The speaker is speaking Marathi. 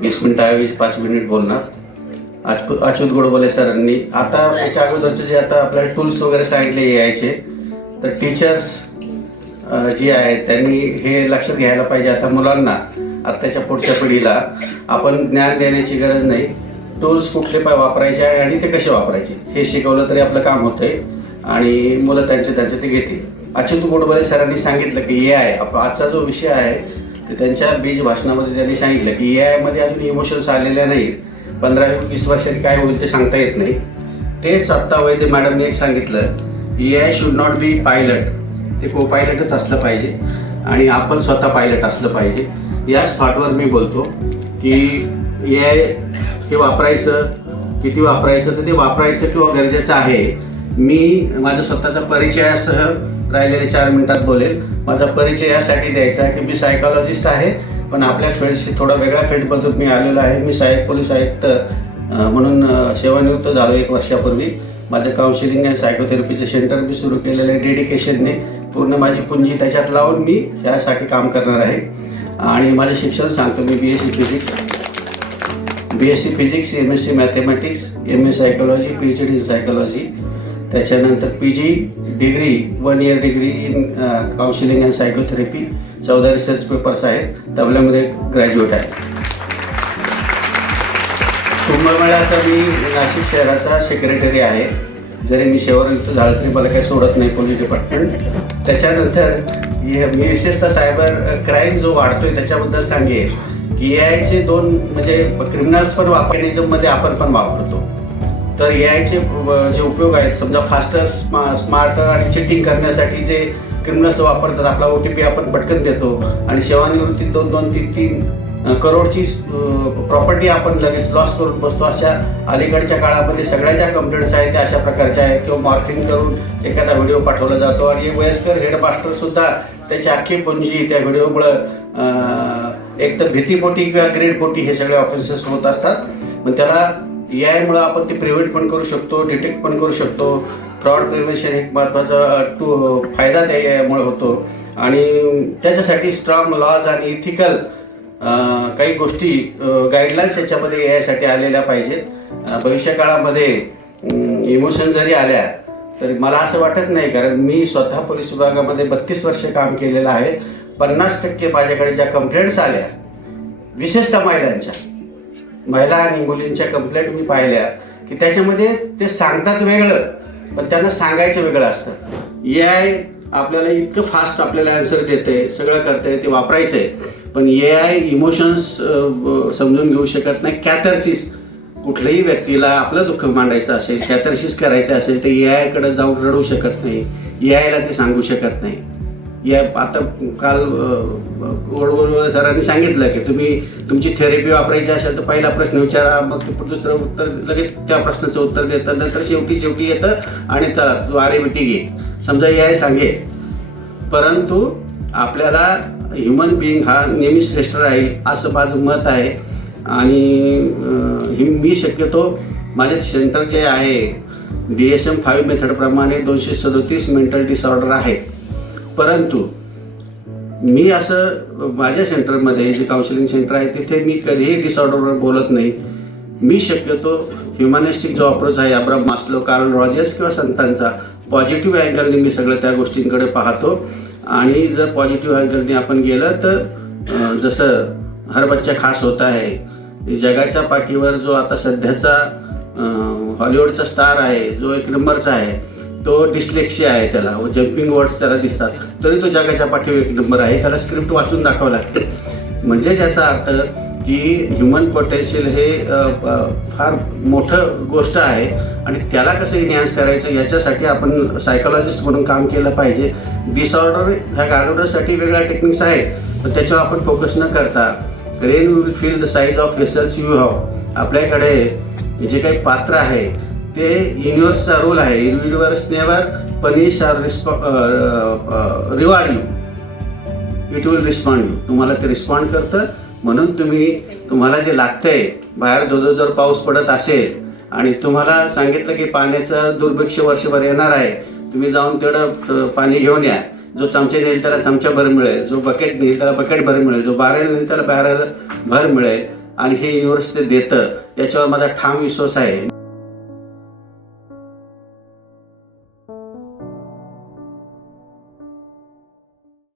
20 मिनिटाऐवजी 5 मिनिट बोलणार. अच्युत गोडबोले सरांनी आता याच्या अगोदरचे जे आता आपल्याला टूल्स वगैरे सांगितले यायचे, तर टीचर्स जी आहेत त्यांनी हे लक्षात घ्यायला पाहिजे. आता मुलांना, आत्ताच्या पुढच्या पिढीला आपण ज्ञान देण्याची गरज नाही. टूल्स कुठले वापरायचे आहे आणि ते कसे वापरायचे हे शिकवलं तरी आपलं काम होतंय आणि मुलं त्यांचे ते घेतील. अच्युत गोडबोले सरांनी सांगितलं की AI आपला आजचा जो विषय आहे ते त्यांच्या बीज भाषणामध्ये त्यांनी सांगितलं की AI मध्ये अजून इमोशन्स आलेल्या नाहीत. 15-20 वर्षांनी काय होईल ते सांगता येत नाही. तेच आत्ता वैद्य मॅडमने एक सांगितलं, AI should not be pilot, ते को पायलटच असलं पाहिजे आणि आपण स्वतः पायलट असलं पाहिजे. याच थॉटवर मी बोलतो की AI हे वापरायचं, किती वापरायचं तर ते वापरायचं किंवा गरजेचं आहे. मी माझा स्वतःचा परिचयासह राहिलेले 4 मिनिटात बोलेल. माझा परिचय यासाठी द्यायचा आहे की मी सायकॉलॉजिस्ट आहे, पण आपल्या फील्डशी थोडा वेगळ्या फील्डमधून मी आलेलो आहे. मी सहाय्यक पोलीस आयुक्त म्हणून सेवानिवृत्त झालो 1 वर्षापूर्वी. माझं काउन्सिलिंग अँड सायकोथेरपीचं सेंटर मी सुरू केलेलं आहे. डेडिकेशनने पूर्ण माझी पुंजी त्याच्यात लावून मी यासाठी काम करणार आहे. आणि माझं शिक्षण सांगतो मी BSc physics, MSc mathematics, MA psychology, PhD in psychology, त्याच्यानंतर PG degree 1 year degree in counselling and psychotherapy. 14 research papers आहेत. तबल्यामध्ये ग्रॅज्युएट आहे. कुंभमेळ्याचा मी नाशिक शहराचा सेक्रेटरी आहे. जरी मी सेवानिवृत्त झालं तरी मला काही सोडत नाही पोलीस डिपार्टमेंट. त्याच्यानंतर मी विशेषतः सायबर क्राईम जो वाढतोय त्याच्याबद्दल सांगेन की AIचे 2 म्हणजे क्रिमिनल्स पण मेकॅनिझममध्ये आपण पण वापरतो. तर AIचे जे उपयोग आहेत, समजा फास्टर, स्मार्टर आणि चिटिंग करण्यासाठी जे क्रिमिनल्स वापरतात. आपला OTP आपण पटकन देतो आणि सेवानिवृत्तीत 2-2, 3-3 करोडची प्रॉपर्टी आपण लगेच लॉस करून बसतो. अशा अलीकडच्या काळामध्ये सगळ्या ज्या कंप्लेंट्स आहेत त्या अशा प्रकारच्या आहेत. किंवा मॉर्फिंग करून एखादा व्हिडिओ पाठवला जातो आणि वयस्कर हेडमास्टरसुद्धा त्याची अख्खी पुंजी त्या व्हिडिओमुळं एक तर भीतीपोटी किंवा ग्रेडपोटी हे सगळे ऑफेन्सेस होत असतात. पण त्याला AIमुळं आपण ते प्रिव्हेंट पण करू शकतो, डिटेक्ट पण करू शकतो. फ्रॉड प्रिव्हेन्शन एक महत्त्वाचा फायदा त्या AIमुळे होतो. आणि त्याच्यासाठी स्ट्रॉंग लॉज आणि इथिकल काही गोष्टी गाईडलाईन्स याच्यामध्ये AIसाठी आलेल्या पाहिजेत. भविष्यकाळामध्ये इमोशन जरी आल्या तरी मला असं वाटत नाही, कारण मी स्वतः पोलीस विभागामध्ये 32 वर्ष काम केलेलं आहे. 50% माझ्याकडे ज्या कंप्लेंट्स आल्या, विशेषतः महिला आणि मुलींच्या कंप्लेंट मी पाहिल्या की त्याच्यामध्ये ते सांगतात वेगळं, पण त्यांना सांगायचं वेगळं असतं. AI आपल्याला इतकं फास्ट आपल्याला ॲन्सर देते, सगळं करते, ते वापरायचं आहे. पण AI इमोशन्स समजून घेऊ शकत नाही. कॅथार्सिस, कुठल्याही व्यक्तीला आपलं दुःख मांडायचं असेल, कॅथार्सिस करायचं असेल तर AIकडे जाऊन रडू शकत नाही. AIला ते सांगू शकत नाही. आता काल गोडबोले सरांनी सांगितलं की तुमची थेरपी वापरायची असेल तर पहिला प्रश्न विचारा, मग ते दुसरं उत्तर लगेच त्या प्रश्नाचं उत्तर देतं, नंतर शेवटी येतं आणि चला तू आरेबिटी घे. समजा AI सांगेल, परंतु आपल्याला ह्युमन बिईंग हा नेहमी श्रेष्ठ राहील असं माझं मत आहे. आणि मी शक्यतो माझे सेंटर जे आहे DSM-5 मेथडप्रमाणे 237 मेंटल डिसऑर्डर आहेत. परंतु मी असं माझ्या सेंटरमध्ये जे काउन्सिलिंग सेंटर आहे तिथे मी कधीही डिसऑर्डरवर बोलत नाही. मी शक्यतो ह्युमॅनिस्टिक जो अप्रोच आहे अब्राहम मास्लो, कार्ल रॉजर्स किंवा संतांचा, पॉझिटिव्ह अँगलने मी सगळं त्या गोष्टींकडे पाहतो. आणि जर पॉझिटिव्ह अँगलने आपण गेलं तर जसं हर बच्चा खास होता आहे, जगाच्या पाठीवर जो आता सध्याचा हॉलिवूडचा स्टार आहे, जो 1 नंबरचा आहे, तो डिस्लेक्सिया आहे, त्याला जम्पिंग वर्ड्स त्याला दिसतात, तरी तो जगाच्या पाठीवर 1 नंबर आहे. त्याला स्क्रिप्ट वाचून दाखवावं लागते. म्हणजे याचा अर्थ की ह्युमन पोटेन्शियल हे फार मोठं गोष्ट आहे आणि त्याला कसं इन्हॅन्स करायचं याच्यासाठी आपण सायकोलॉजिस्ट म्हणून काम केलं पाहिजे. डिसऑर्डर ह्या घालवण्यासाठी वेगळ्या टेक्निक्स आहेत, पण त्याच्यावर आपण फोकस न करता rain will feel the size of vessels you have. आपल्याकडे जे काही पात्र आहे ते युनिव्हर्सचा रूल आहे, universe never punish or reward you, it will respond you. तुम्हाला ते रिस्पॉन्ड करतं. म्हणून तुम्हाला जे लागतंय, बाहेर जर पाऊस पडत असेल आणि तुम्हाला सांगितलं की पाण्याचं दुर्भिक्ष वर्षभर येणार आहे, तुम्ही जाऊन तेवढं पाणी घेऊन या. जो चमचे नेईल त्याला चमचा भर मिळेल, जो बकेट नेईल त्याला बकेट भर मिळेल, जो बॅरेल नेईल त्याला बॅरेल भर मिळेल. आणि हे युनिव्हर्सिटी देतं याच्यावर माझा ठाम विश्वास आहे.